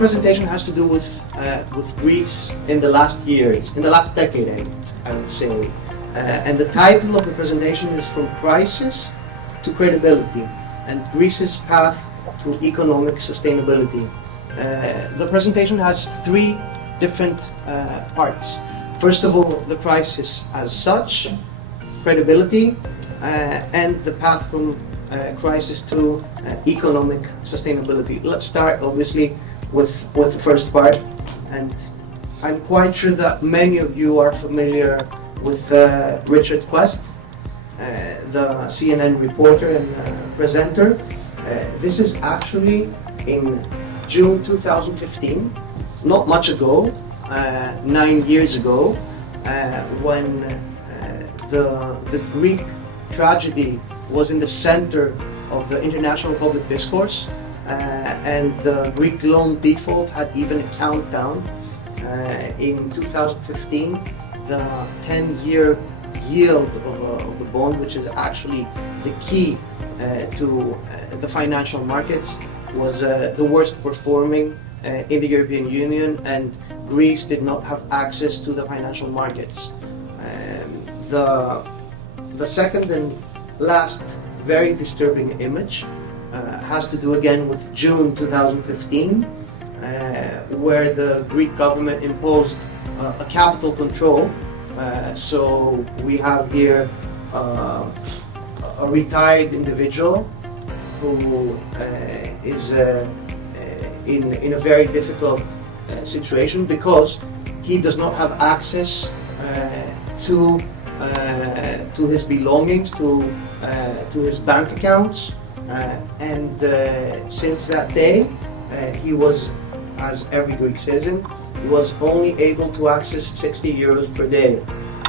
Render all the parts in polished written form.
presentation has to do with Greece in the last years, in the last decade, I would say. And the title of the presentation is From Crisis to Credibility, and Greece's Path to Economic Sustainability. The presentation has three different parts. First of all, the crisis as such, credibility, and the path from crisis to economic sustainability. Let's start obviously with the first part, and I'm quite sure that many of you are familiar with Richard Quest, the CNN reporter and presenter. This is actually in June 2015, not much ago, 9 years ago, when the Greek tragedy was in the center of the international public discourse, and the Greek loan default had even a countdown. In 2015, the 10-year yield of the bond, which is actually the key to the financial markets, was the worst performing in the European Union, and Greece did not have access to the financial markets. The second and last very disturbing image has to do again with June 2015, where the Greek government imposed a capital control. So we have here a retired individual who is in a very difficult situation because he does not have access to his belongings, to his bank accounts, and since that day he was, as every Greek citizen, was only able to access 60 euros per day.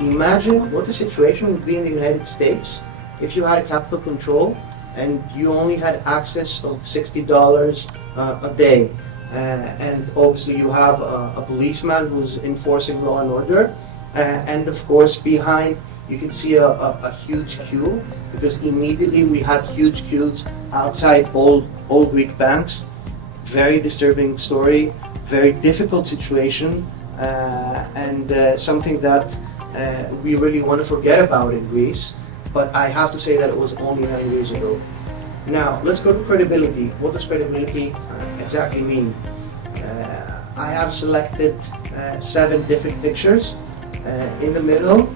Imagine what the situation would be in the United States if you had a capital control and you only had access of $60 a day. And obviously you have a policeman who's enforcing law and order, and of course behind you can see a huge queue, because immediately we had huge queues outside all Greek banks. Very disturbing story, very difficult situation, and something that we really want to forget about in Greece, but I have to say that it was only 9 years ago. Now, let's go to credibility. What does credibility exactly mean? I have selected 7 different pictures. In the middle,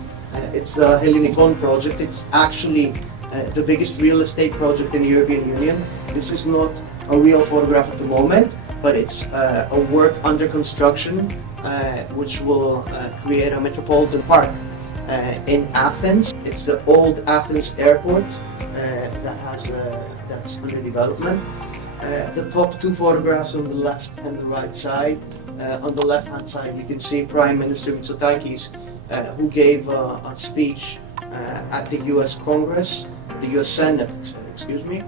it's the Hellinikon project. It's actually the biggest real estate project in the European Union. This is not a real photograph at the moment, but it's a work under construction which will create a metropolitan park in Athens. It's the old Athens airport that's under development. The top 2 photographs on the left and the right side. On the left hand side you can see Prime Minister Mitsotakis, who gave a speech at the US Congress, the US Senate, excuse me,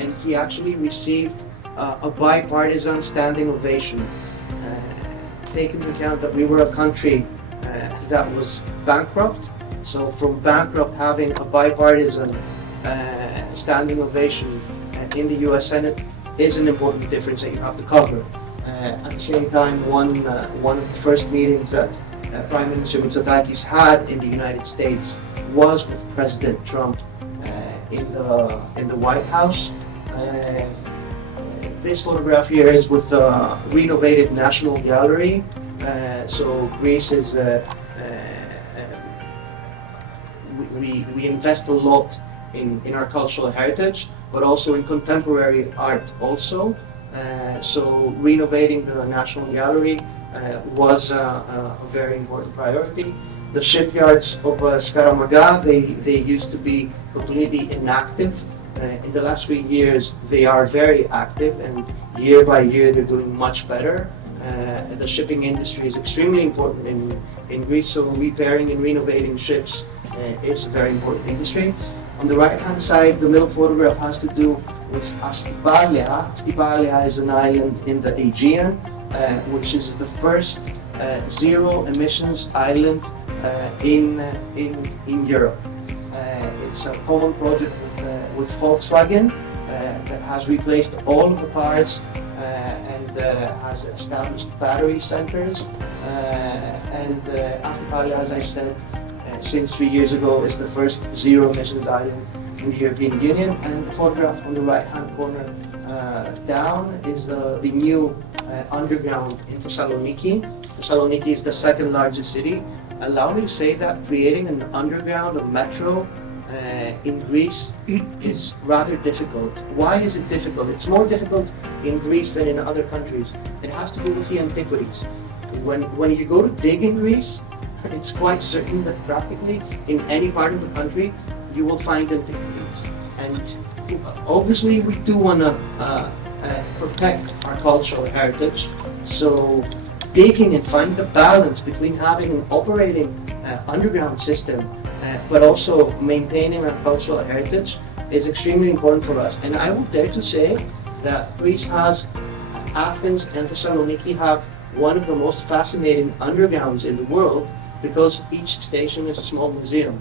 and he actually received a bipartisan standing ovation. Take into account that we were a country that was bankrupt, so from bankrupt having a bipartisan standing ovation in the US Senate is an important difference that you have to cover. At the same time, one of the first meetings that Prime Minister Mitsotakis had in the United States was with President Trump in the White House. This photograph here is with the renovated National Gallery. So Greece is, we invest a lot in our cultural heritage, but also in contemporary art also. So renovating the National Gallery was a very important priority. The shipyards of Skaramaga, they used to be completely inactive. In the last 3 years they are very active, and year by year they're doing much better. The shipping industry is extremely important in Greece, so repairing and renovating ships is a very important industry. On the right hand side, the middle photograph has to do with Astypalia. Astypalia is an island in the Aegean, which is the first zero emissions island in Europe. It's a common project with Volkswagen that has replaced all of the cars and has established battery centers. And Astapali, as I said, since 3 years ago is the first zero emissions island in the European Union. And the photograph on the right-hand corner down is the new underground in Thessaloniki. Thessaloniki is the second largest city. Allow me to say that creating an underground, a metro in Greece is rather difficult. Why is it difficult? It's more difficult in Greece than in other countries. It has to do with the antiquities. When you go to dig in Greece, it's quite certain that practically in any part of the country you will find antiquities. And obviously we do want to protect our cultural heritage. So digging and finding the balance between having an operating underground system but also maintaining our cultural heritage is extremely important for us. And I would dare to say that Greece has, Athens and Thessaloniki have one of the most fascinating undergrounds in the world, because each station is a small museum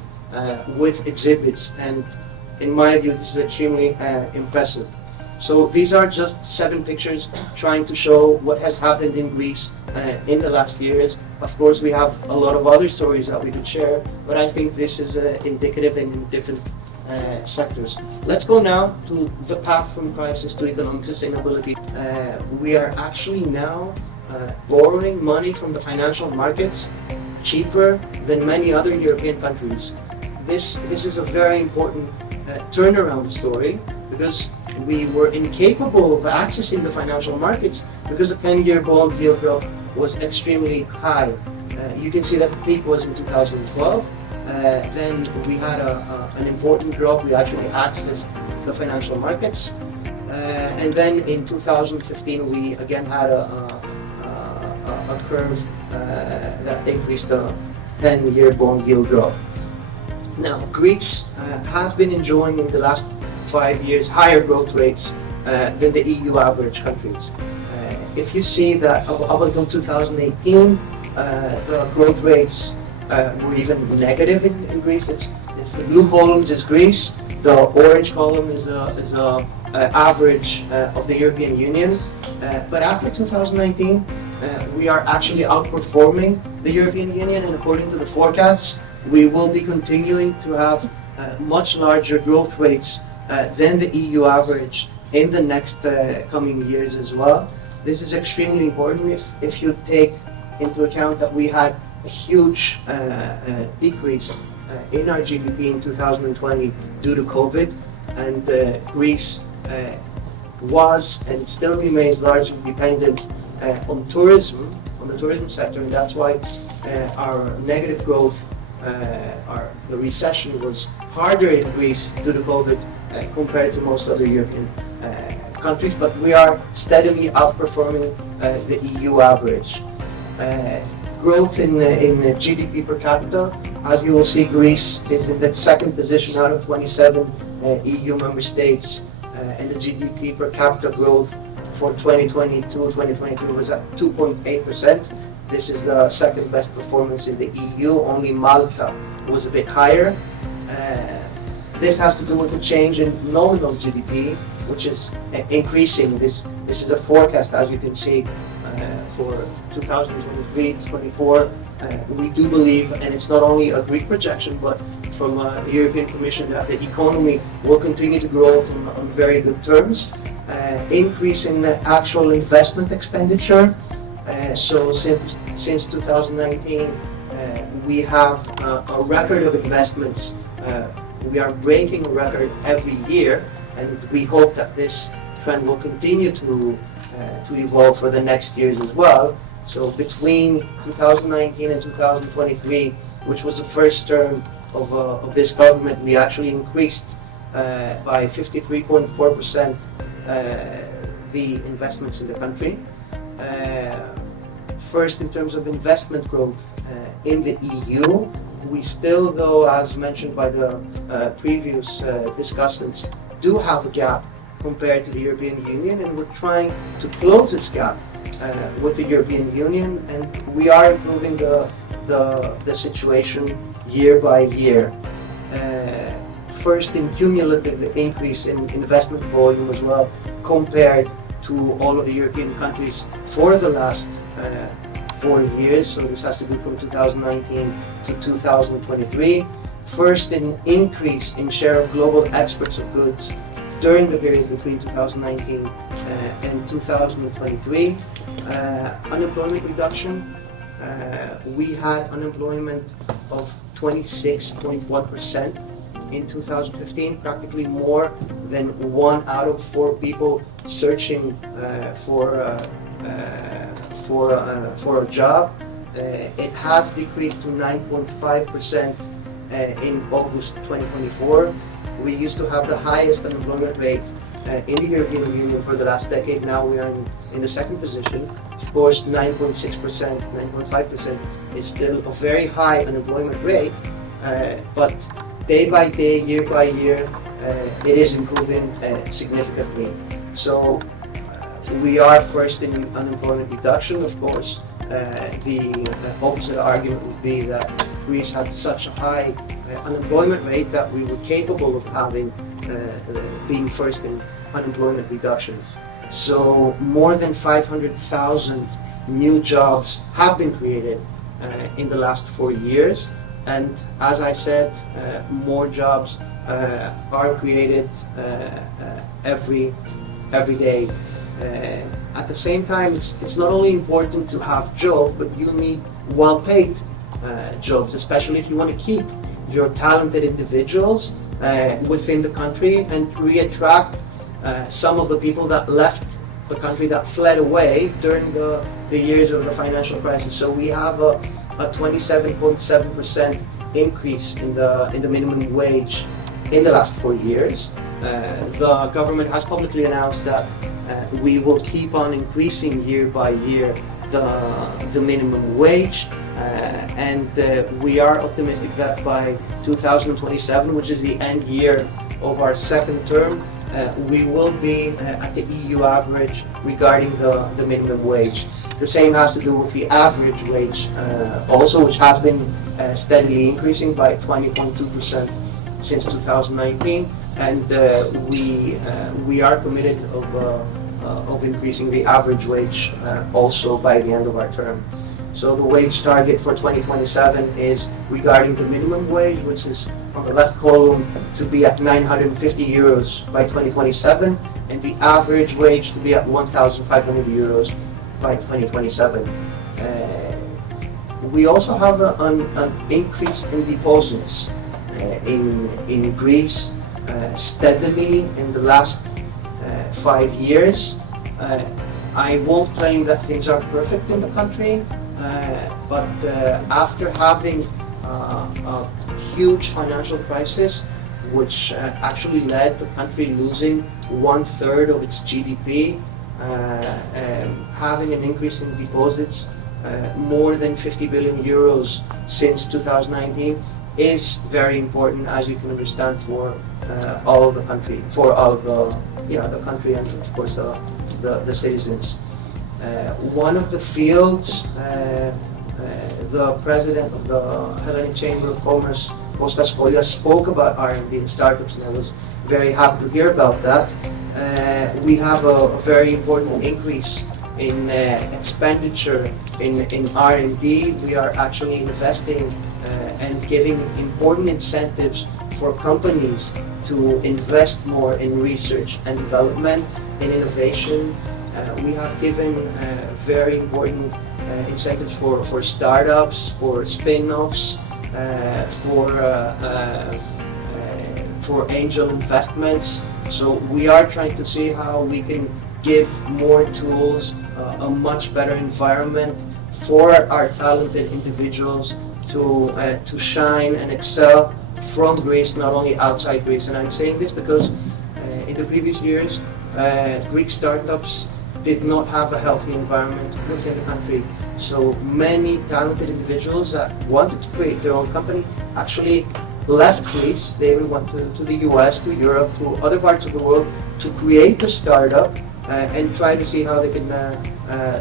with exhibits, and in my view this is extremely impressive. So these are just 7 pictures trying to show what has happened in Greece in the last years. Of course we have a lot of other stories that we could share, but I think this is indicative in different sectors. Let's go now to the path from crisis to economic sustainability. We are actually now borrowing money from the financial markets cheaper than many other European countries. This is a very important turnaround story, because we were incapable of accessing the financial markets because the 10-year bond yield drop was extremely high. You can see that the peak was in 2012. Then we had an important drop. We actually accessed the financial markets. And then in 2015 we again had a curve that increased the 10-year bond yield drop. Now Greece has been enjoying in the last 5 years higher growth rates than the EU average countries. If you see that up until 2018 the growth rates were even negative in Greece. It's the blue columns is Greece, the orange column is the average of the European Union. But after 2019 we are actually outperforming the European Union, and according to the forecasts we will be continuing to have much larger growth rates than the EU average in the next coming years as well. This is extremely important if you take into account that we had a huge decrease in our GDP in 2020 due to COVID, and Greece was and still remains largely dependent on tourism, on the tourism sector, and that's why our negative growth, the recession was harder in Greece due to COVID compared to most other European countries, but we are steadily outperforming the EU average. Growth in GDP per capita, as you will see, Greece is in the second position out of 27 EU member states, and the GDP per capita growth for 2022-2023 was at 2.8%. This is the second best performance in the EU. Only Malta was a bit higher. This has to do with a change in nominal GDP, which is increasing. This is a forecast, as you can see, for 2023-24. We do believe, and it's not only a Greek projection, but from the European Commission, that the economy will continue to grow on very good terms. Increase in actual investment expenditure. So since 2019, we have a record of investments. We are breaking a record every year, and we hope that this trend will continue to evolve for the next years as well. So between 2019 and 2023, which was the first term of this government, we actually increased by 53.4% the investments in the country. First, in terms of investment growth in the EU, we still, though, as mentioned by the previous discussants, do have a gap compared to the European Union, and we're trying to close this gap with the European Union, and we are improving the situation year by year. First, in cumulative increase in investment volume as well, compared to all of the European countries for the last 4 years, so this has to do from 2019 to 2023. First, an increase in share of global exports of goods during the period between 2019 and 2023. Unemployment reduction. We had unemployment of 26.1% in 2015, practically more than 1 out of 4 people searching for a job. It has decreased to 9.5% in August 2024. We used to have the highest unemployment rate in the European Union for the last decade. Now we are in the second position. Of course, 9.6%, 9.5% is still a very high unemployment rate, but day by day, year by year, it is improving significantly. So we are first in unemployment reduction. Of course, the opposite argument would be that Greece had such a high unemployment rate that we were capable of having being first in unemployment reductions. So more than 500,000 new jobs have been created in the last 4 years, and as I said, more jobs are created every day. At the same time, it's not only important to have jobs, but you need well-paid jobs, especially if you want to keep your talented individuals within the country and reattract some of the people that left the country, that fled away during the years of the financial crisis. So we have a 27.7% increase in the minimum wage in the last 4 years. The government has publicly announced that we will keep on increasing year by year the minimum wage, and we are optimistic that by 2027, which is the end year of our second term, we will be at the EU average regarding the minimum wage. The same has to do with the average wage also, which has been steadily increasing by 20.2% since 2019, and we are committed of increasing the average wage also by the end of our term. So the wage target for 2027 is regarding the minimum wage, which is on the left column, to be at 950 euros by 2027, and the average wage to be at 1,500 euros by 2027. We also have an increase in deposits in Greece steadily in the last 5 years. I won't claim that things are perfect in the country, but after having a huge financial crisis, which actually led the country losing 1/3 of its GDP, having an increase in deposits more than 50 billion euros since 2019 is very important, as you can understand, for all of the country, for all of the country, and of course the citizens. One of the fields, the president of the Hellenic Chamber of Commerce, Kostas Kolias, spoke about R&D and startups, and I was very happy to hear about that. We have a very important increase in expenditure in R&D. We are actually investing and giving important incentives for companies to invest more in research and development, in innovation. We have given very important incentives for startups, for spin-offs, for angel investments. So we are trying to see how we can give more tools, a much better environment for our talented individuals to shine and excel from Greece, not only outside Greece. And I'm saying this because in the previous years, Greek startups did not have a healthy environment within the country. So many talented individuals that wanted to create their own company actually left Greece. They even went to the US, to Europe, to other parts of the world to create a startup and try to see how they can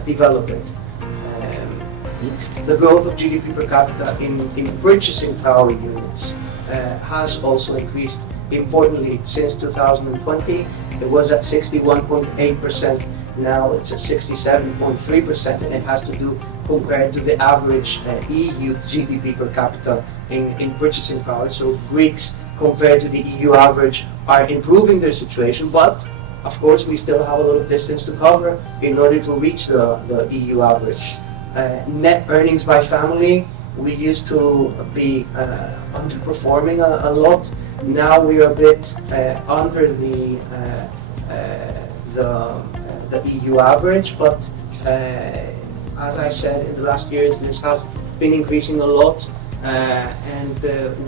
develop it. The growth of GDP per capita in purchasing power units has also increased importantly since 2020. It was at 61.8% Now it's at 67.3%, and it has to do compared to the average EU GDP per capita in purchasing power. So Greeks, compared to the EU average, are improving their situation, but of course we still have a lot of distance to cover in order to reach the EU average. Net earnings by family, we used to be underperforming a lot. Now we are a bit under the EU average, but as I said, in the last years this has been increasing a lot, and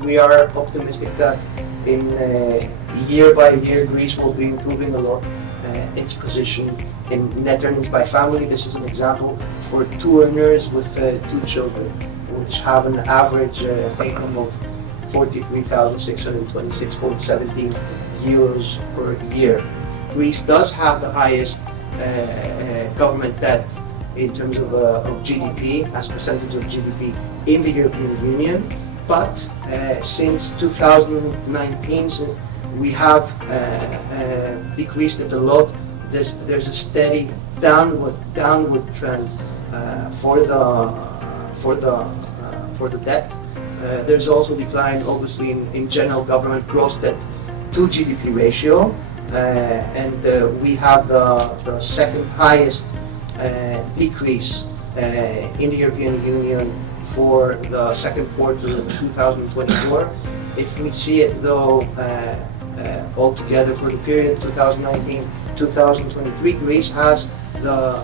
we are optimistic that in year by year Greece will be improving a lot its position in net earnings by family. This is an example for two earners with two children, which have an average income of 43,626.17 euros per year. Greece does have the highest government debt in terms of GDP, as percentage of GDP in the European Union, but since 2019 we have decreased it a lot. There's a steady downward trend for the debt. There's also decline, obviously, in general government gross debt to GDP ratio, and we have the second highest decrease in the European Union for the second quarter of 2024. If we see it though altogether for the period 2019-2023, Greece has the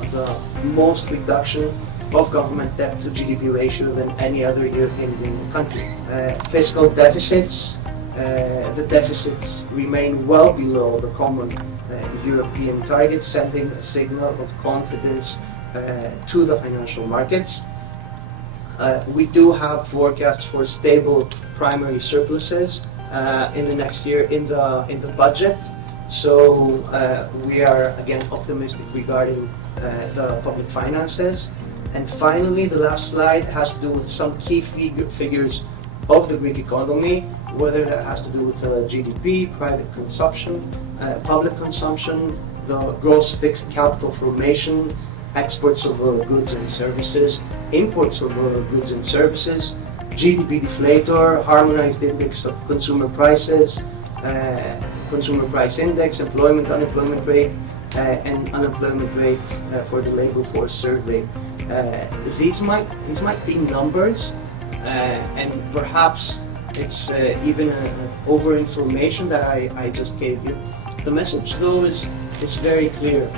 most reduction of government debt to GDP ratio than any other European Union country. Fiscal deficits, the deficits remain well below the common European target, sending a signal of confidence to the financial markets. We do have forecasts for stable primary surpluses in the next year in the budget, so we are again optimistic regarding the public finances. And finally, the last slide has to do with some key figures of the Greek economy, whether that has to do with GDP, private consumption, public consumption, the gross fixed capital formation, exports of goods and services, imports of goods and services, GDP deflator, harmonized index of consumer prices, consumer price index, employment, unemployment rate, and unemployment rate for the labor force survey. These might be numbers, and perhaps it's even over information that I just gave you. The message though is very clear.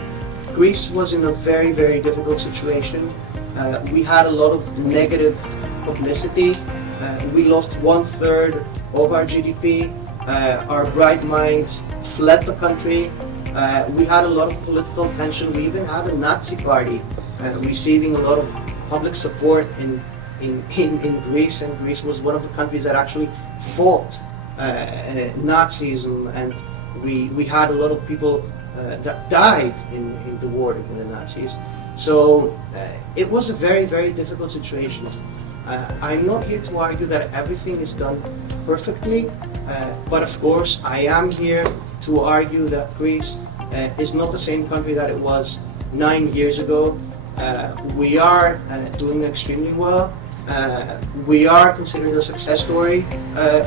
Greece was in a very, very difficult situation. We had a lot of negative publicity. We lost 1/3 of our GDP. Our bright minds fled the country. We had a lot of political tension. We even had a Nazi party receiving a lot of public support in Greece, and Greece was one of the countries that actually fought Nazism, and we had a lot of people that died in the war against the Nazis. So it was a very, very difficult situation. I'm not here to argue that everything is done perfectly, but of course I am here to argue that Greece is not the same country that it was 9 years ago. We are doing extremely well. We are considered a success story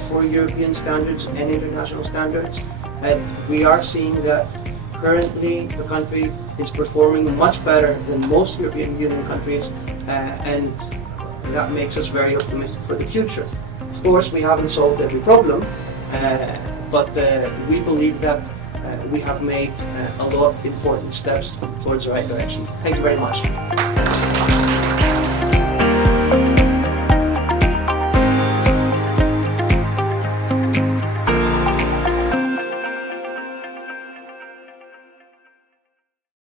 for European standards and international standards, and we are seeing that currently the country is performing much better than most European Union countries, and that makes us very optimistic for the future. Of course, we haven't solved every problem, but we believe that we have made a lot of important steps towards the right direction. Thank you very much.